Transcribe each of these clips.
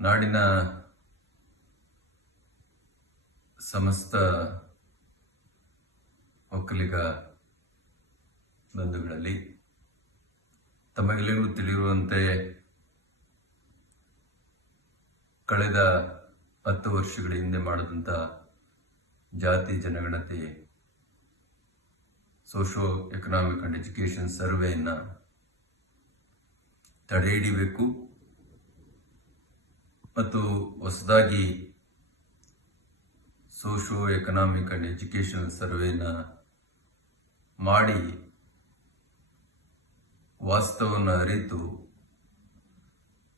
ನಾಡಿನ ಸಮಸ್ತ ಒಕ್ಕಲಿಗ ಬಂಧುಗಳಲ್ಲಿ ತಮಗೆಲ್ಲರಿಗೂ ತಿಳಿಯುವಂತೆ ಕಳೆದ ಹತ್ತು ವರ್ಷಗಳ ಹಿಂದೆ ಮಾಡಿದಂಥ ಜಾತಿ ಜನಗಣತಿ ಸೋಷೋ ಎಕನಾಮಿಕ್ ಅಂಡ್ ಎಜುಕೇಷನ್ ಸರ್ವೆಯನ್ನು ತಡೆ ಹಿಡಿಬೇಕು. ಮತ್ತು ಹೊಸದಾಗಿ ಸೋಶೋ ಎಕನಾಮಿಕ್ ಅಂಡ್ ಎಜುಕೇಷನ್ ಸರ್ವೆನ ಮಾಡಿ ವಾಸ್ತವವನ್ನು ಅರಿತು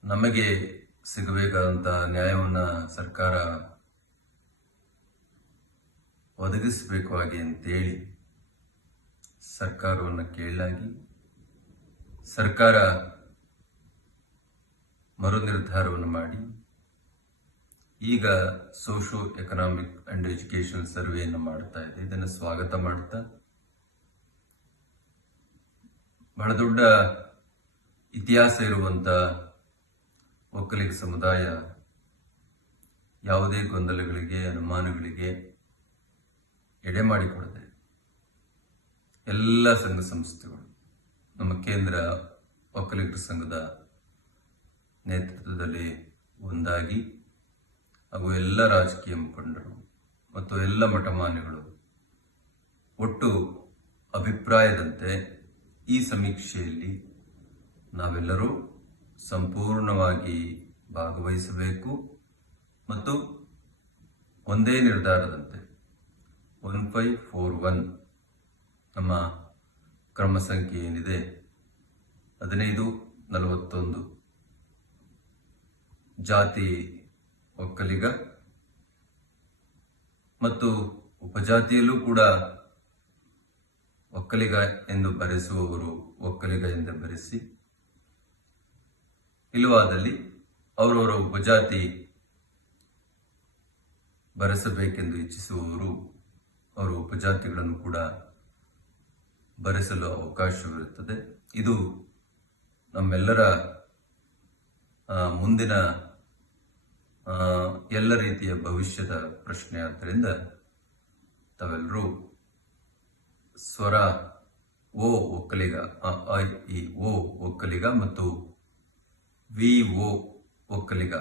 ನಮಗೆ ಸಿಗಬೇಕಾದಂಥ ನ್ಯಾಯವನ್ನು ಸರ್ಕಾರ ಒದಗಿಸಬೇಕು ಹಾಗೆ ಅಂತೇಳಿ ಸರ್ಕಾರವನ್ನು ಕೇಳಲಾಗಿ ಸರ್ಕಾರ ಮರು ನಿರ್ಧಾರವನ್ನು ಮಾಡಿ ಈಗ ಸೋಶೋ ಎಕನಾಮಿಕ್ ಅಂಡ್ ಎಜುಕೇಶನ್ ಸರ್ವೆಯನ್ನು ಮಾಡ್ತಾ ಇದೆ. ಇದನ್ನು ಸ್ವಾಗತ ಮಾಡ್ತಾ. ಬಹಳ ದೊಡ್ಡ ಇತಿಹಾಸ ಇರುವಂತ ಒಕ್ಕಲಿಗ ಸಮುದಾಯ ಯಾವುದೇ ಗೊಂದಲಗಳಿಗೆ, ಅನುಮಾನಗಳಿಗೆ ಎಡೆ ಮಾಡಿಕೊಡದೆ ಎಲ್ಲ ಸಂಘ ಸಂಸ್ಥೆಗಳು, ನಮ್ಮ ಕೇಂದ್ರ ಒಕ್ಕಲಿಗರ ಸಂಘದ ನೇತೃತ್ವದಲ್ಲಿ ಒಂದಾಗಿ ಹಾಗೂ ಎಲ್ಲ ರಾಜಕೀಯ ಮುಖಂಡರು ಮತ್ತು ಎಲ್ಲ ಮಠಮಾನ್ಯಗಳು ಒಟ್ಟು ಅಭಿಪ್ರಾಯದಂತೆ ಈ ಸಮೀಕ್ಷೆಯಲ್ಲಿ ನಾವೆಲ್ಲರೂ ಸಂಪೂರ್ಣವಾಗಿ ಭಾಗವಹಿಸಬೇಕು ಮತ್ತು ಒಂದೇ ನಿರ್ಧಾರದಂತೆ ಒನ್ ಫೈವ್ ಫೋರ್ ಒನ್ ನಮ್ಮ ಕ್ರಮ ಸಂಖ್ಯೆ ಏನಿದೆ ಹದಿನೈದು ನಲವತ್ತೊಂದು ಜಾತಿ ಒಕ್ಕಲಿಗ. ಮತ್ತು ಉಪಜಾತಿಯಲ್ಲೂ ಕೂಡ ಒಕ್ಕಲಿಗ ಎಂದು ಬರೆಸುವವರು ಒಕ್ಕಲಿಗ ಎಂದು ಬರೆಸಿ. ಇಲ್ಲವಾದಲ್ಲಿ ಅವರವರ ಉಪಜಾತಿ ಬರೆಸಬೇಕೆಂದು ಇಚ್ಛಿಸುವವರು ಅವರ ಉಪಜಾತಿಗಳನ್ನು ಕೂಡ ಬರೆಸಲು ಅವಕಾಶವಿರುತ್ತದೆ. ಇದು ನಮ್ಮೆಲ್ಲರ ಮುಂದಿನ ಎಲ್ಲ ರೀತಿಯ ಭವಿಷ್ಯದ ಪ್ರಶ್ನೆ ಆದ್ದರಿಂದ ತಾವೆಲ್ಲರೂ ಸ್ವರ ಓ ಒಕ್ಕಲಿಗ ಅ, ಆ, ಇ, ಓ ಒಕ್ಕಲಿಗ ಮತ್ತು ವಿ ಓ ಒಕ್ಕಲಿಗ.